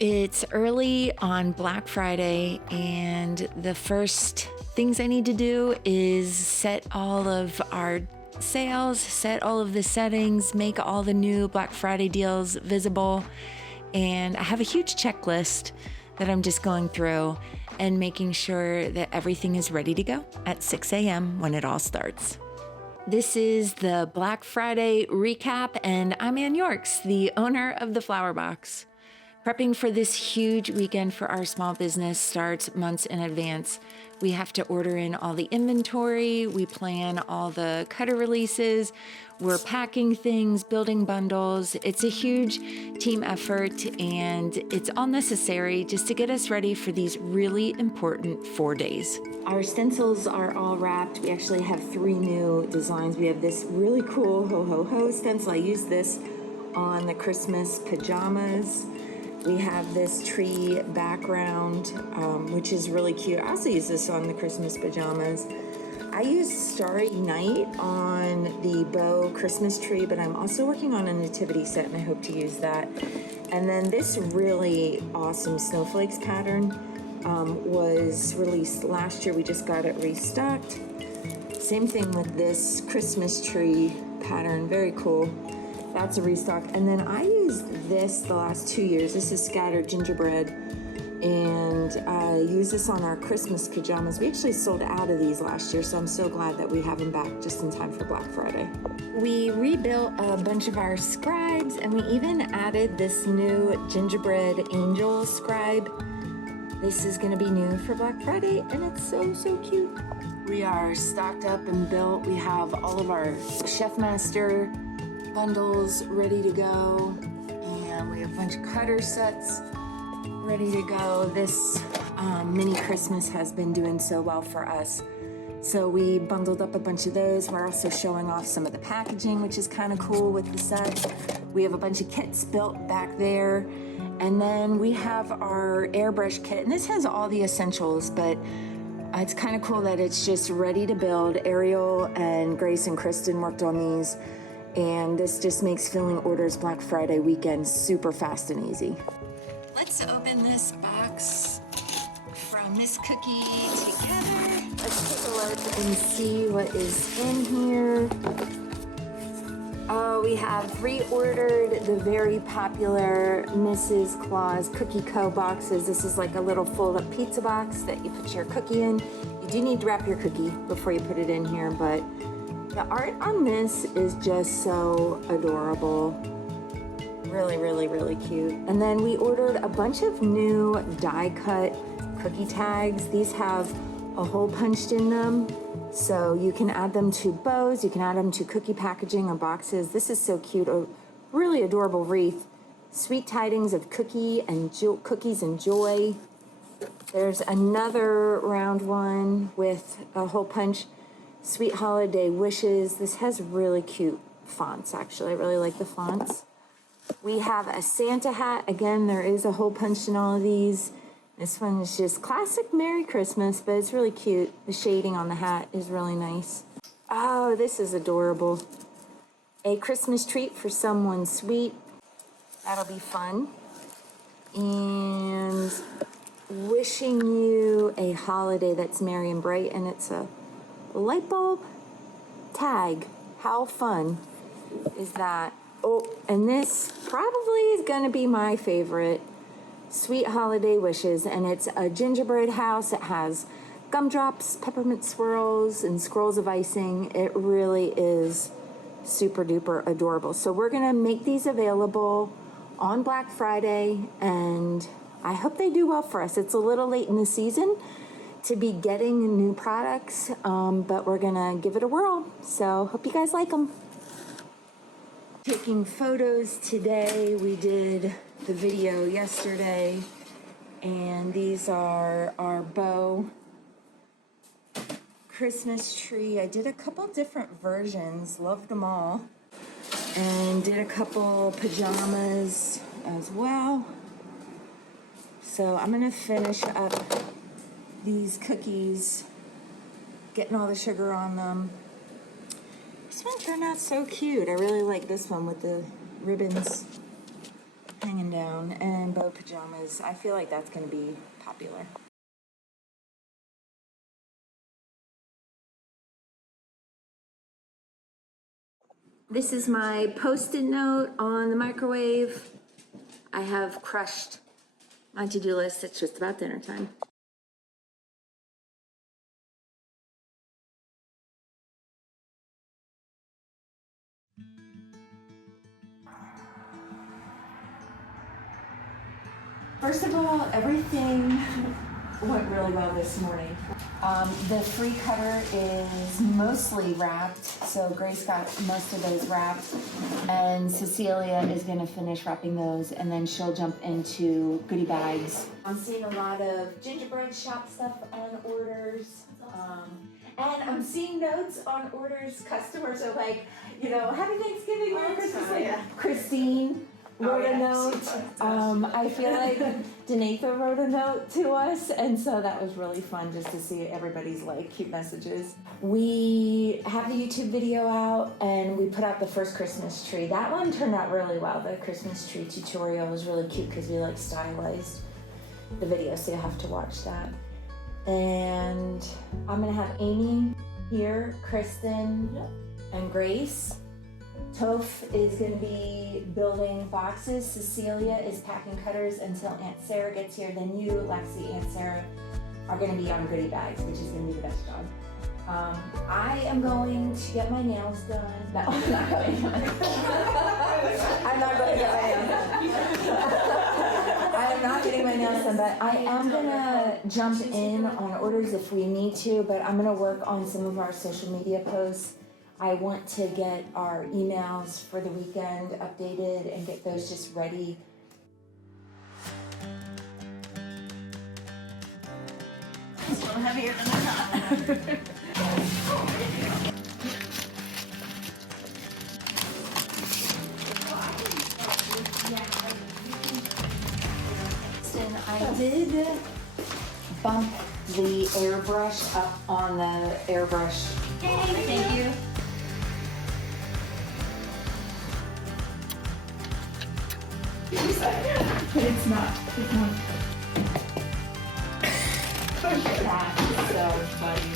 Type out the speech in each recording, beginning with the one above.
It's early on Black Friday, and the first things I need to do is set all of our sales, set all of the settings, make all the new Black Friday deals visible. And I have a huge checklist that I'm just going through and making sure that everything is ready to go at 6 a.m. when it all starts. This is the Black Friday recap, and I'm Ann Yorks, the owner of the Flower Box. Prepping for this huge weekend for our small business starts months in advance. We have to order in all the inventory, we plan all the cutter releases, we're packing things, building bundles. It's a huge team effort, and it's all necessary just to get us ready for these really important 4 days. Our stencils are all wrapped. We actually have 3 new designs. We have this really cool ho ho ho stencil. I use this on the Christmas pajamas. We have this tree background, which is really cute. I also use this on the Christmas pajamas. I use Starry Night on the bow Christmas tree, but I'm also working on a nativity set, and I hope to use that. And then this really awesome snowflakes pattern was released last year. We just got it restocked. Same thing with this Christmas tree pattern, very cool. That's a restock. And then I used this the last 2 years. This is scattered gingerbread, and I use this on our Christmas pajamas. We actually sold out of these last year, so I'm so glad that we have them back just in time for Black Friday. We rebuilt a bunch of our scribes, and we even added this new gingerbread angel scribe. This is gonna be new for Black Friday, and it's so, so cute. We are stocked up and built. We have all of our Chef Master bundles ready to go, and we have a bunch of cutter sets ready to go. This mini Christmas has been doing so well for us, so we bundled up a bunch of those. We're also showing off some of the packaging, which is kind of cool with the sets. We have a bunch of kits built back there, and then we have our airbrush kit, and this has all the essentials, but it's kind of cool that it's just ready to build. Ariel and Grace and Kristen worked on these, and this just makes filling orders Black Friday weekend super fast and easy. Let's open this box from Miss Cookie together. Let's take a look and see what is in here. Oh, we have reordered the very popular Mrs. Claus Cookie Co. boxes. This is like a little fold-up pizza box that you put your cookie in. You do need to wrap your cookie before you put it in here, but the art on this is just so adorable. Really, really, really cute. And then we ordered a bunch of new die-cut cookie tags. These have a hole punched in them, so you can add them to bows, you can add them to cookie packaging or boxes. This is so cute, a really adorable wreath. Sweet tidings of cookies and joy. There's another round one with a hole punch. Sweet holiday wishes. This has really cute fonts, actually. I really like the fonts. We have a Santa hat. Again, there is a hole punched in all of these. This one is just classic Merry Christmas, but it's really cute. The shading on the hat is really nice. Oh, this is adorable. A Christmas treat for someone sweet. That'll be fun. And wishing you a holiday that's merry and bright, and it's a light bulb tag. How fun is that? Oh, and this probably is gonna be my favorite. Sweet holiday wishes, and it's a gingerbread house. It has gumdrops, peppermint swirls, and scrolls of icing. It really is super duper adorable. So we're gonna make these available on Black Friday, and I hope they do well for us. It's a little late in the season to be getting new products, but we're gonna give it a whirl. So hope you guys like them. Taking photos today. We did the video yesterday, and these are our bow Christmas tree. I did a couple different versions, loved them all, and did a couple pajamas as well. So I'm gonna finish up these cookies, getting all the sugar on them. This one turned out so cute. I really like this one with the ribbons. hanging down, and bow pajamas. I feel like that's going to be popular. This is my Post-it note on the microwave. I have crushed my to-do list. It's just about dinner time. First of all, everything went really well this morning. The free cutter is mostly wrapped, so Grace got most of those wrapped, and Cecilia is going to finish wrapping those, and then she'll jump into goodie bags. I'm seeing a lot of gingerbread shop stuff on orders, and I'm seeing notes on orders. Customers are like, you know, Happy Thanksgiving, Merry Christmas, like Christine wrote a note. I feel like Danitha wrote a note to us, and so that was really fun just to see everybody's like cute messages. We have the YouTube video out, and we put out the first Christmas tree. That one turned out really well. The Christmas tree tutorial was really cute because we like stylized the video, so you have to watch that. And I'm gonna have Amy here, Kristen, and Grace. Toph is going to be building boxes. Cecilia is packing cutters until Aunt Sarah gets here. Then you, Lexi, Aunt Sarah are going to be on goodie bags, which is going to be the best job. I am going to get my nails done. No, I'm not going. I'm not going to get my nails done. I am not getting my nails done, but I am going to jump in on orders if we need to, but I'm going to work on some of our social media posts. I want to get our emails for the weekend updated and get those just ready. It's a little heavier than I thought. I did bump the airbrush up on the airbrush. Yay, thank you. But it's not. That's so funny.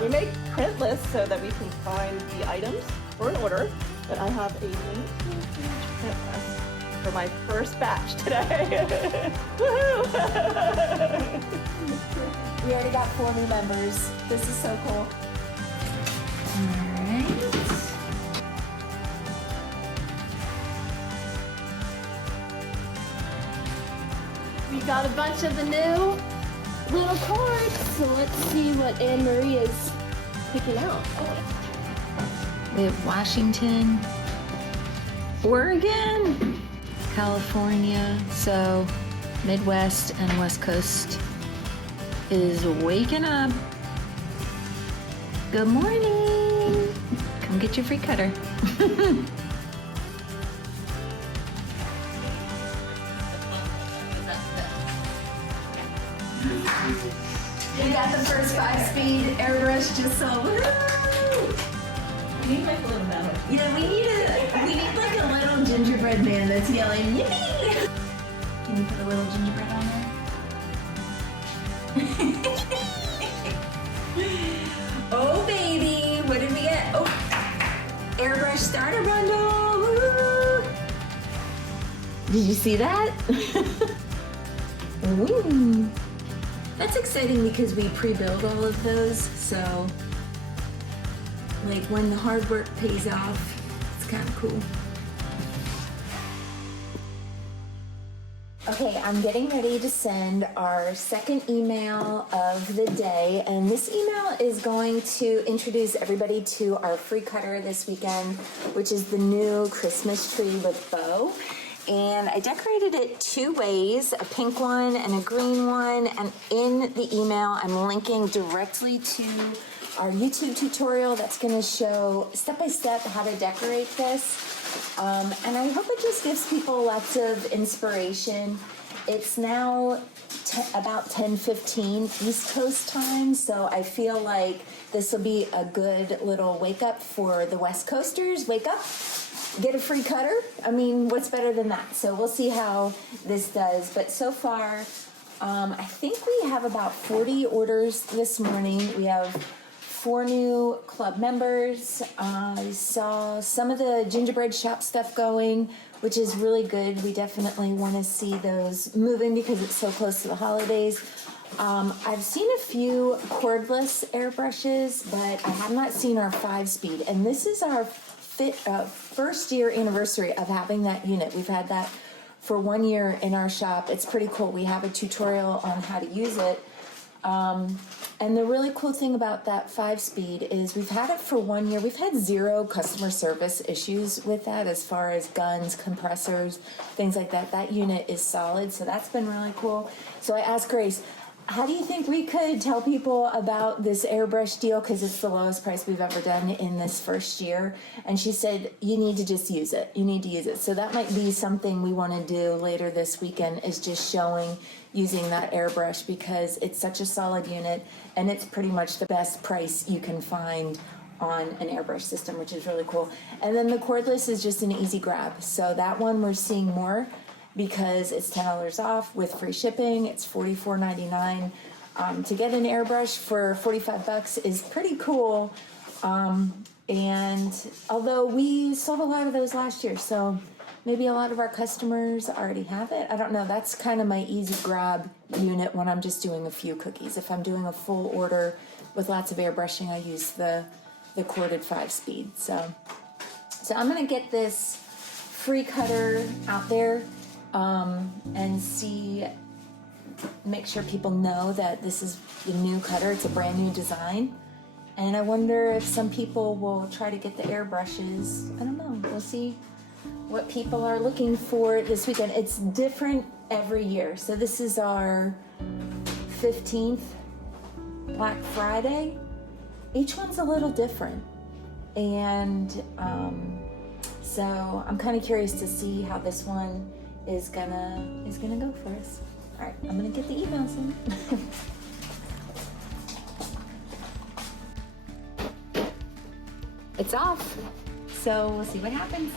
We make print lists so that we can find the items for an order, but I have a link print list for my first batch today. Woohoo! We already got 4 new members. This is so cool. Alright. We got a bunch of the new little cards, so let's see what Anne Marie is picking out. We have Washington, Oregon, California, so Midwest and West Coast is waking up. Good morning. Come get your free cutter. We got the first 5-speed airbrush just so. Woo! We need like a little bell. You know, we need like a little gingerbread man that's yelling, yippee! Can you put a little gingerbread on there? Oh baby, what did we get? Oh, airbrush starter bundle. Woo! Did you see that? Ooh. That's exciting because we pre-build all of those, so like when the hard work pays off, it's kind of cool. Okay, I'm getting ready to send our second email of the day, and this email is going to introduce everybody to our free cutter this weekend, which is the new Christmas tree with bow. And I decorated it 2 ways, a pink one and a green one, and in the email I'm linking directly to our YouTube tutorial that's going to show step-by-step how to decorate this. And I hope it just gives people lots of inspiration. It's now about 10:15 East Coast time, so I feel like this will be a good little wake up for the West Coasters. Wake up, get a free cutter. I mean, what's better than that? So we'll see how this does. But so far, I think we have about 40 orders this morning. We have 4 new club members. I saw some of the gingerbread shop stuff going, which is really good. We definitely want to see those moving because it's so close to the holidays. I've seen a few cordless airbrushes, but I have not seen our 5-speed. And this is our first year anniversary of having that unit. We've had that for 1 year in our shop. It's pretty cool. We have a tutorial on how to use it. And the really cool thing about that 5-speed is we've had it for 1 year. We've had 0 customer service issues with that as far as guns, compressors, things like that. That unit is solid, so that's been really cool. So I asked Grace, how do you think we could tell people about this airbrush deal? Because it's the lowest price we've ever done in this first year. And she said, you need to just use it. You need to use it. So that might be something we want to do later this weekend, is just showing using that airbrush, because it's such a solid unit and it's pretty much the best price you can find on an airbrush system, which is really cool. And then the cordless is just an easy grab. So that one we're seeing more because it's $10 off with free shipping. It's $44.99. To get an airbrush for $45 is pretty cool. And although we sold a lot of those last year, so maybe a lot of our customers already have it. I don't know. That's kind of my easy grab unit when I'm just doing a few cookies. If I'm doing a full order with lots of airbrushing, I use the corded 5-speed. So I'm going to get this free cutter out there and make sure people know that this is the new cutter. It's a brand new design. And I wonder if some people will try to get the airbrushes. I don't know. We'll see what people are looking for this weekend. It's different every year. So this is our 15th Black Friday. Each one's a little different. And so I'm kind of curious to see how this one is gonna go for us. All right, I'm gonna get the emails in. It's off. So we'll see what happens.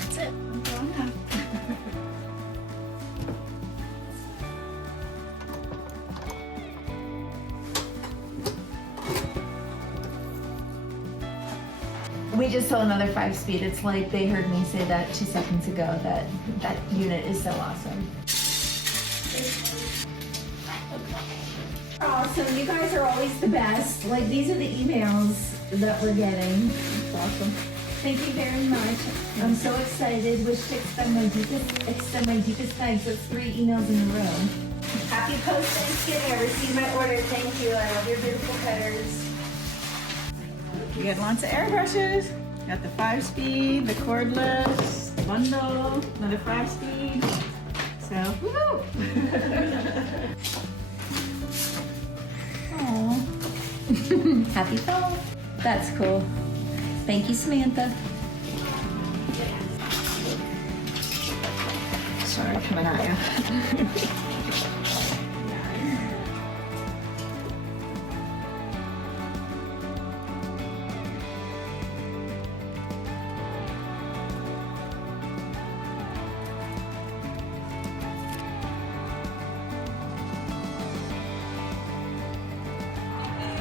That's it. I'm going out. We just saw another 5-speed. It's like they heard me say that 2 seconds ago, that unit is so awesome. Awesome. You guys are always the best. Like, these are the emails that we're getting. That's awesome. Thank you very much. I'm so excited. Wish to extend my deepest thanks. That's 3 emails in a row. Happy post-Thanksgiving. I received my order. Thank you. I love your beautiful cutters. You got lots of airbrushes. Got the 5-speed, the cordless, the bundle, another 5-speed. So, woohoo! Aww. Happy fall. That's cool. Thank you, Samantha. Sorry, coming at you.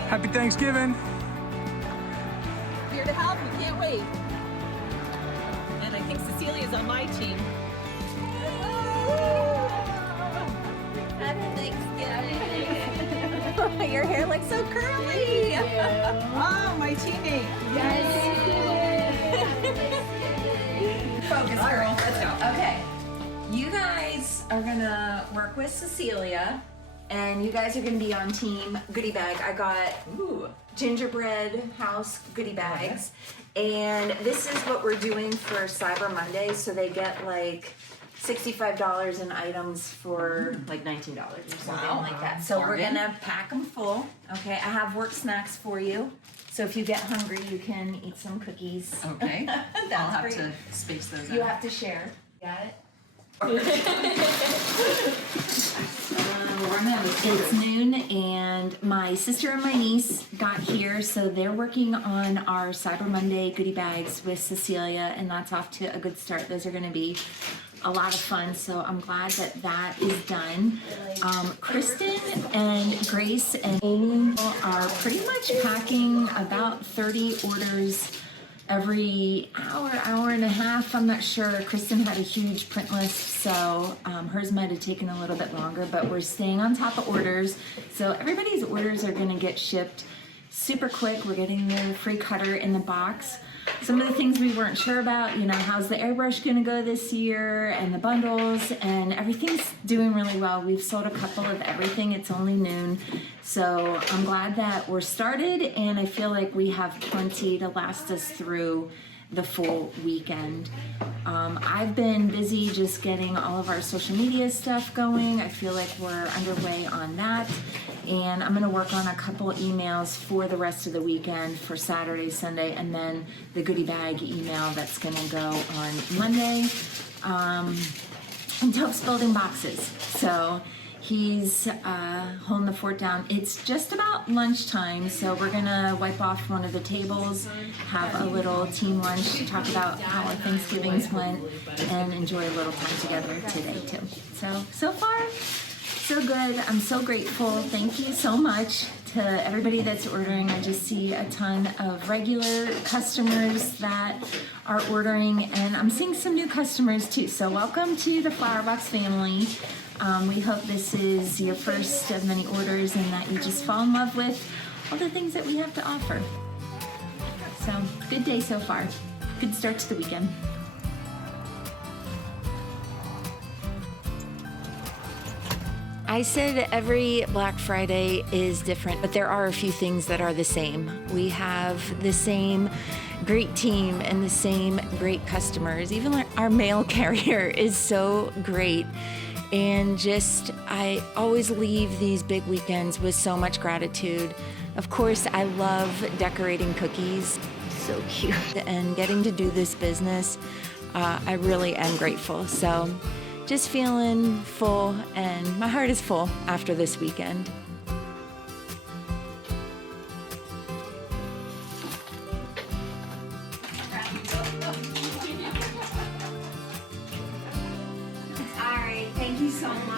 Happy Thanksgiving. Here to help. We can't wait. And I think Cecilia's on my team. Happy Thanksgiving. Your hair looks so curly. Oh, my teammate. Focus, girl. Let's go. Okay. You guys are gonna work with Cecilia, and you guys are gonna be on team goodie bag. I got gingerbread house goodie bags, and this is what we're doing for Cyber Monday. So they get like $65 in items for like $19 or something like that. So we're Bargain. gonna pack them full. Okay, I have work snacks for you. So if you get hungry, you can eat some cookies. Okay. I'll have great. to space those You out. have to share. Got it? It's noon and my sister and my niece got here, so they're working on our Cyber Monday goodie bags with Cecilia, and that's off to a good start. Those are going to be a lot of fun, so I'm glad that that is done. Kristen and Grace and Amy are pretty much packing about 30 orders every hour and a half. I'm not sure. Kristen had a huge print list, so hers might have taken a little bit longer, but we're staying on top of orders. So everybody's orders are going to get shipped super quick. We're getting their free cutter in the box. Some of the things we weren't sure about, you know, how's the airbrush going to go this year, and the bundles, and everything's doing really well. We've sold a couple of everything. It's only noon. So I'm glad that we're started, and I feel like we have plenty to last us through the full weekend. I've been busy just getting all of our social media stuff going. I feel like we're underway on that. And I'm gonna work on a couple emails for the rest of the weekend for Saturday, Sunday, and then the goodie bag email that's gonna go on Monday. And Tope's building boxes. So he's holding the fort down. It's just about lunchtime, so we're gonna wipe off one of the tables, have a little team lunch, talk about how our Thanksgivings went, and enjoy a little time together today too. So far, so good. I'm so grateful. Thank you so much to everybody that's ordering. I just see a ton of regular customers that are ordering, and I'm seeing some new customers too. So welcome to the Flowerbox family. We hope this is your first of many orders and that you just fall in love with all the things that we have to offer. So, good day so far. Good start to the weekend. I said every Black Friday is different, but there are a few things that are the same. We have the same great team and the same great customers. Even our mail carrier is so great. And just, I always leave these big weekends with so much gratitude. Of course, I love decorating cookies. So cute. And getting to do this business, I really am grateful. So just feeling full, and my heart is full after this weekend. All right, thank you so much.